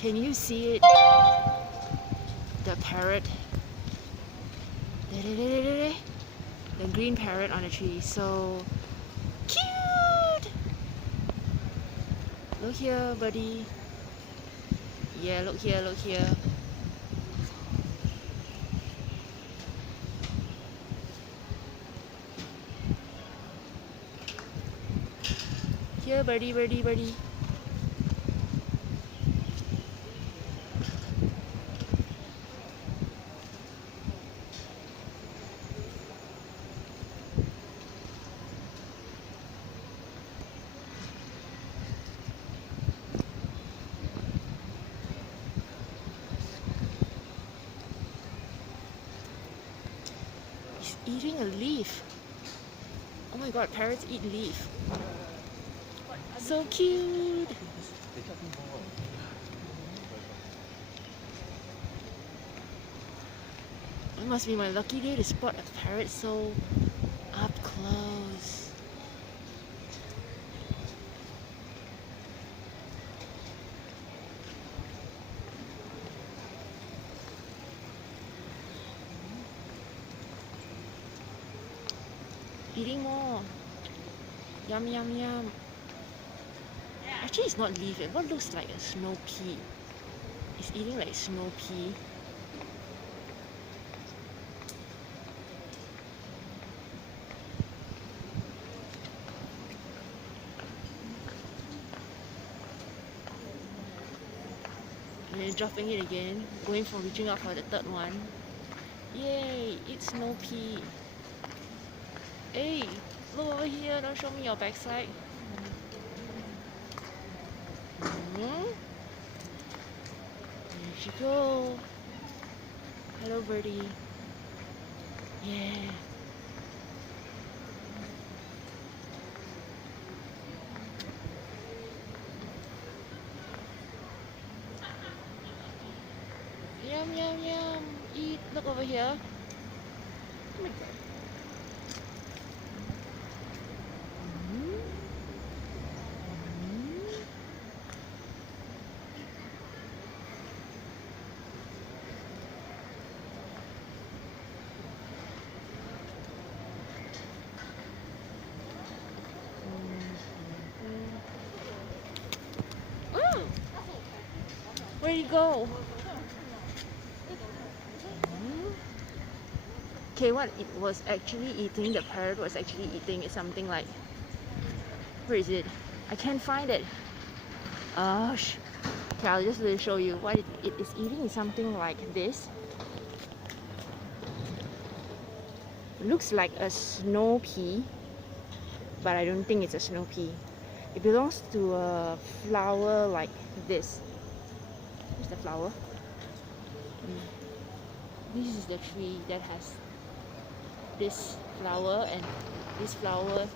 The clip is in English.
Can you see it? The parrot. The green parrot on a tree. So cute! Look here, buddy. Yeah, look here, look here. Here, buddy, buddy, buddy. He's eating a leaf. Oh my god, parrots eat leaf. So cute! It must be my lucky day to spot a parrot so up close. Eating more. Yum, yum, yum. Actually, it's not leaf. What looks like a snow pea? It's eating like snow pea. And then dropping it again, going for reaching out for the third one. Yay! It's snow pea. Hey, look over here. Don't show me your backside. There you go. Hello, birdie. Yeah. Yum, yum, yum. Eat. Look over here. Oh my god. Where'd he go? Okay, what it was actually eating, the parrot was actually eating is something like, where is it? I can't find it. Okay, I'll just show you. What it is eating is something like this. It looks like a snow pea, but I don't think it's a snow pea. It belongs to a flower like this. Here's the flower. This is the tree that has this flower, and this flower